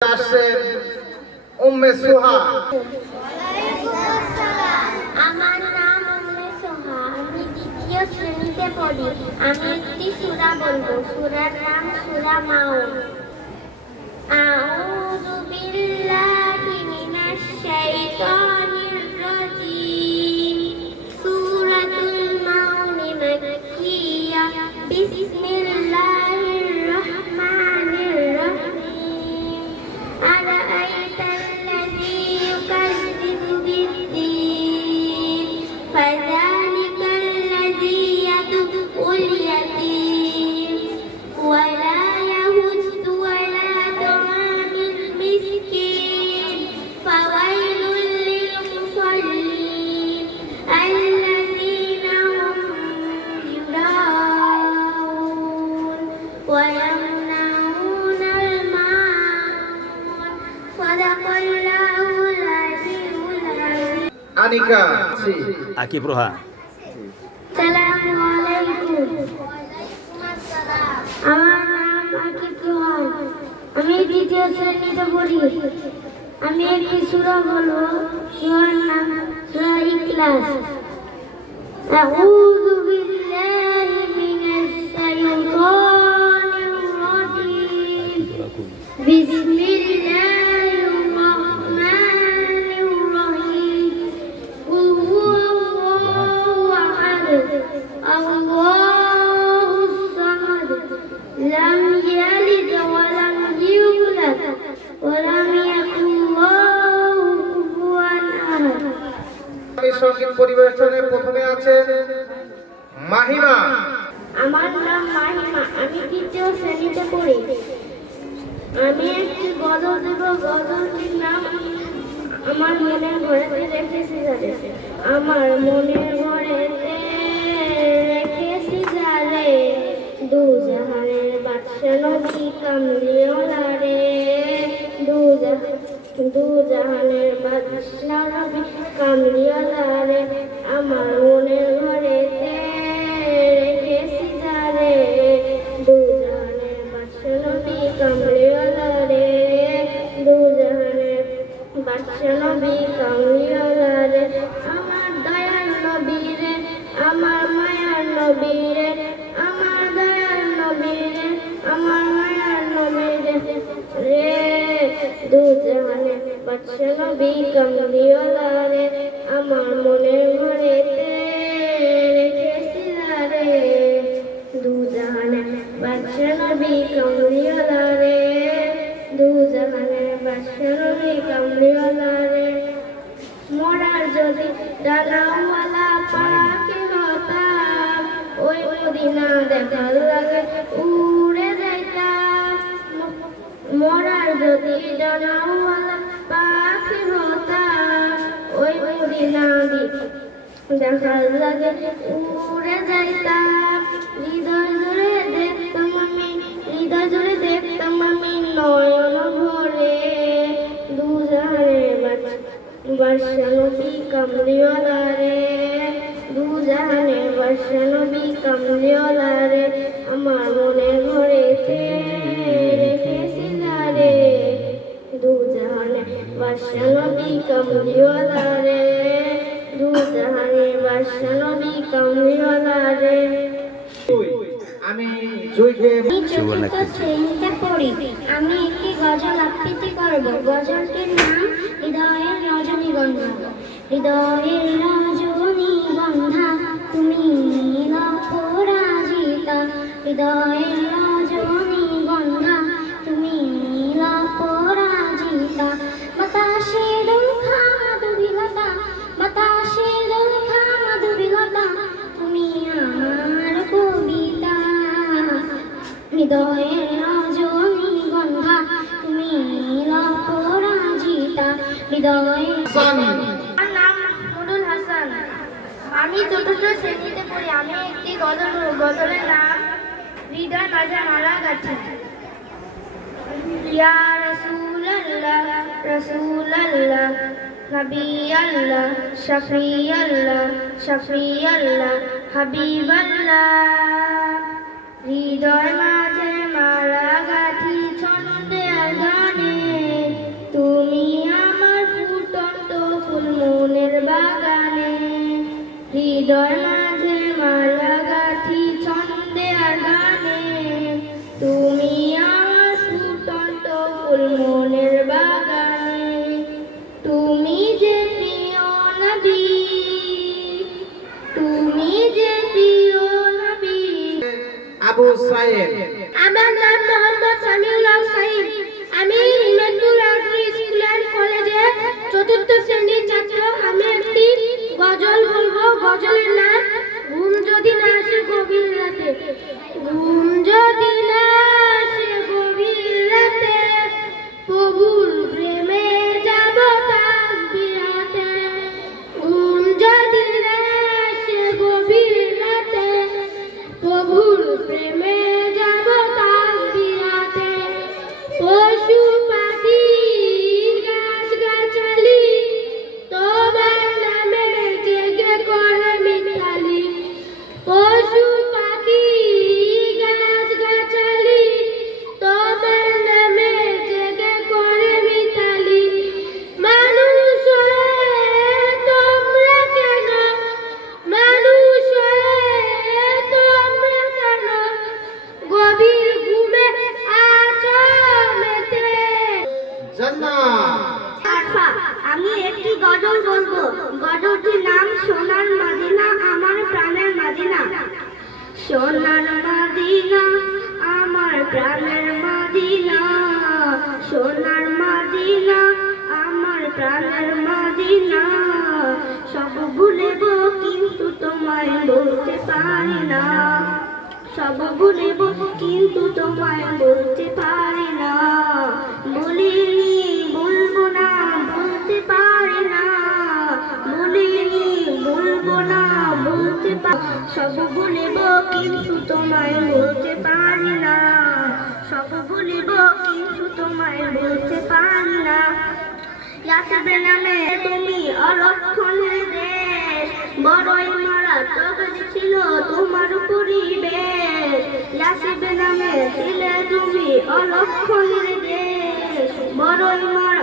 আসছেন উম্মে সুহা। আমার নাম উম্মে সোহা। আমি দ্বিতীয় শ্রেণীতে পড়ি। আমি একটি সূরা বলব। সূরার নাম সূরা মাউন ويمنعون الماعون صدق الله العظيم العظيم আনিকা জি আকিব রোহা السلام عليكم আমার নাম আকিব রোহান আমি দ্বিতীয় শ্রেণীতে পড়ি আমি একটি সূরা বলবো সূরার নাম সূরা ইখলাস لم يلد ولم يولد ولم يكن له كفوا أحد আমি সঙ্গীত পরিবেশনে প্রথমে আছেন মাহিমা আমার নাম মাহিমা আমি তৃতীয় শ্রেণীতে পড়ি আমি একটি গজল দেব গজলটির নাম আমার মনের ঘরেতে রেখেছি যারে আমার মনের জাহানের বাদশা নবী কামলিওয়ালা রে আমার মনের ঘরেতে রেখেছি যারে দু জাহানের বাদশা নবী কামলিওয়ালা রে দু জাহানের বাদশা নবী কামলিওয়ালা রে আমার দয়ার নবী রে আমার মায়ার নবী রে আমার দয়ার নবী আমার মায়ার বাদশা নবী কামলিওয়ালা রে আমার মনের ঘরেতে রেখেছি রে দু জাহানের বাদশা নবী কামলিওয়ালা রে দু জাহানের বাদশা নবী কামলিওয়ালা রে মরার যদি ডানাওয়ালা পাখি হতাম ওই মদিনা দেখার লাগে উড়ে যাইতাম মরার যদি ডানাওয়ালা দেখার লাগে, উড়ে যাইতাম। হৃদয় জুড়ে দেখতাম আমি, হৃদয় জুড়ে দেখতাম আমি নয়ন ভরে। দুজারে বাদশা নবী কামলিওয়ালা রে দুজানে বাদশা নবী কামলিওয়ালা রে আমার মনের ঘরেতে রেখেছি রে? দুজাহানে বাদশা নবী কামলিওয়ালা রে দুজাহানে বাদশা নবী কামলিওয়ালা রে আমি পড়ি আমি গজল আবৃত্তি করব হৃদয়ের রজনীগন্ধা হৃদয়ের রজনীগন্ধা তুমি নীল পরাজিতা হৃদয়ের তুমি হৃদয়ে আমার নাম নুরুল হাসান। আমি চতুর্থ শ্রেণীতে পড়ি আমি একটি গজল গজলের নাম হৃদয় মাঝে মালা গাছি ইয়া রাসূলুল্লাহ রাসূলুল্লাহ নবী আল্লাহ শফি আল্লাহ শফি আল্লাহ হাবিব আল্লাহ হৃদয় মাঝে তুমি আমার ফুটন্ত ফুলমনের বাগান। তুমি যে প্রিয় নবী তুমি যে প্রিয় নবী আবু সাইদ আমার নাম মোহাম্মদ সামিউল সাইদ আমি হিমায়তুল আর্টরি স্কুল কলেজে চতুর্থ শ্রেণির ছাত্র। আমি একটি গজল বলব। গজলের নাম সোনার মাদিনা, আমার প্রাণের মাদিনা, সোনার মাদিনা, আমার প্রাণের মাদিনা। সব ভুলেব কিন্তু তোমায় বলতে পারি না। সব ভুলেব কিন্তু তোমায় বলতে পারি না। বলিনি সব ভুলেব কিন্তু তোমায় বলতে পারি না। সব ভুলিব কিন্তু তোমায় বলতে পারি না। ইয়াসিবের নামে তুমি অলক্ষণের দেশ, বড়ই মারাত্মক ছিল তোমার পরিবেশ। ইয়াসিবের নামে ছিলে তুমি অলক্ষণের দেশ, বড়ই মারা